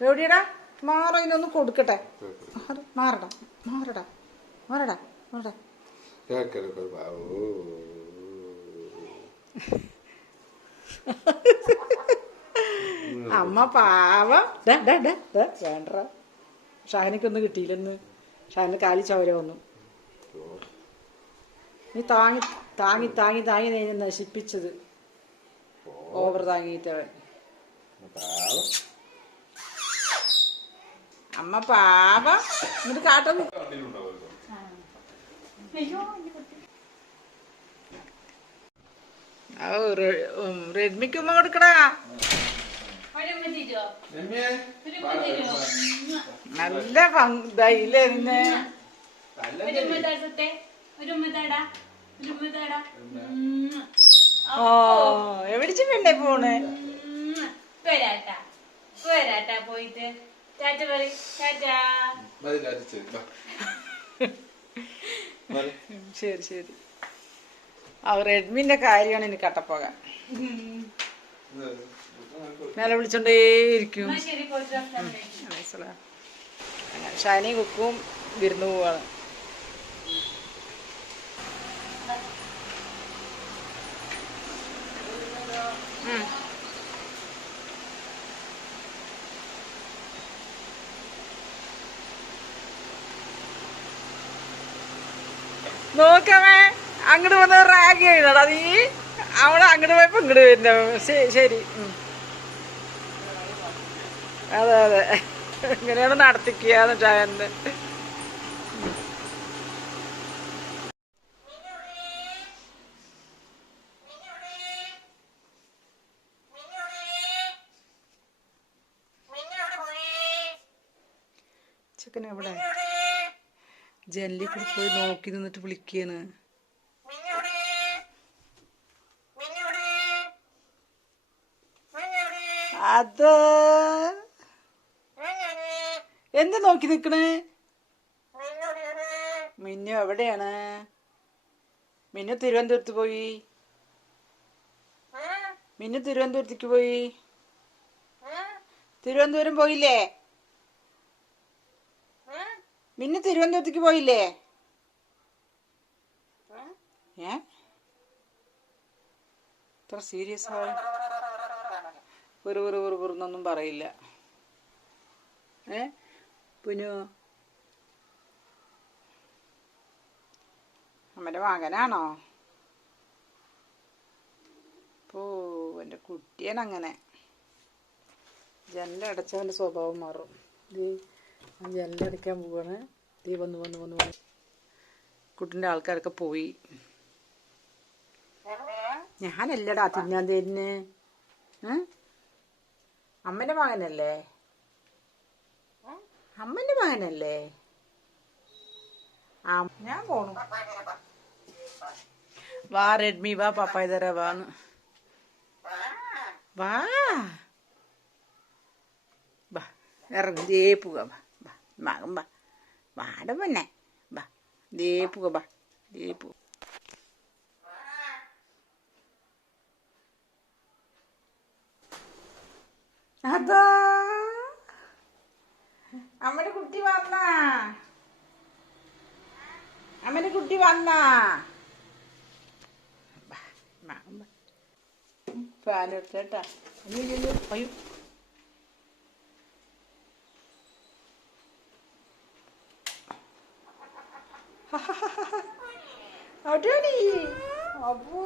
എവിടെയടാ? മാറ ഇതിനൊന്ന് കൊടുക്കട്ടെ. മാറ്, മാറടാ മാറടാ മാറടാ മാറടാ. അമ്മ പാവം. ഷാഹിനക്കൊന്നും കിട്ടിയില്ലെന്ന്. ഷാഹിന് കാലി ചവര വന്നു. നീ താങ്ങി താങ്ങി താങ്ങി താങ്ങി നീ നശിപ്പിച്ചത്. ഓവർ താങ്ങിയിട്ട് പാവം. അമ്മ പാവ. എന്നിട്ട് കാട്ടുന്നു. റെഡ്മിക്ക് ഉമ്മ കൊടുക്കടാ. നല്ല ഇതായില്ലേ നിന്നെ? ഓ എവിടിച്ചു പെണ്ണെ പോണേ? പോരാട്ടാ. പോരാട്ടാ പോയിട്ട്. ടാറ്റ ടാറ്റ. ശരി. ശരി ആ റെഡ്മിന്റെ കാര്യമാണ് ഇനി കട്ടപ്പോകാൻ മേലെ. മനസ്സിലാ അങ്ങനെ ഷാനി കുക്കും വിരുന്ന് പോവാണ്. ഉം. നോക്കമേ അങ്ങോട്ട് വന്ന് റാഗ് ചെയ്യണടാ നീ. അവിടെ അങ്ങോട്ട് പോയപ്പോ ഇങ്ങോട്ട് വരുന്ന. ശരി. അതെ അതെ. ഇങ്ങനെയാണ് നടത്തിക്കാന്ന് ചായന്ന് ചിക്കൻ എവിടെ ജനലിൽ കൂടി പോയി നോക്കി നിന്നിട്ട് വിളിക്കാണ്. അത് എന്ത് നോക്കി നിക്കണേ? മിന്നു എവിടെയാണ്? മിന്നു തിരുവനന്തപുരത്ത് പോയി. മിന്നു തിരുവനന്തപുരത്തേക്ക് പോയി. തിരുവനന്തപുരം പോയില്ലേ? മിന്നു തിരുവനന്തപുരത്തേക്ക് പോയില്ലേ? ഏ? ഇത്ര സീരിയസ് ആയി വെറു വെറു വെറു വെറുന്നൊന്നും പറയില്ല. ഏ? പുനു. അമ്മന്റെ മകനാണോ? പോ എന്റെ കുട്ടിയനങ്ങനെ. ജനലടച്ചവന്റെ സ്വഭാവം മാറും. ദീ ജനലടയ്ക്കാൻ പോവാണ്. തീ വന്ന് വന്ന് വന്ന് വന്ന്. കുട്ടിന്റെ ആൾക്കാരൊക്കെ പോയി. ഞാനല്ലടാ തിന്നാൻ തരുന്ന്. അമ്മന്റെ മകനല്ലേ? അമ്മന്റെ മകനല്ലേ? ആ ഞാൻ പോണു. വാ റെഡ്മി വാ പപ്പായ തരാ വാന്ന്. വാ. ഇറങ്ങി ദേ പോക വാ വാ. മകൻ വാ. വാട പിന്നെ. വാ ദേ പോക വാ ദേ പോ. അതാ. അമ്മയുടെ കുട്ടി വന്ന. അമ്മയുടെ കുട്ടി വന്ന. ഫാൻ എടുത്തേട്ടാ അയ്യോ അയ്യോ അയ്യോ അടടി അപ്പൂ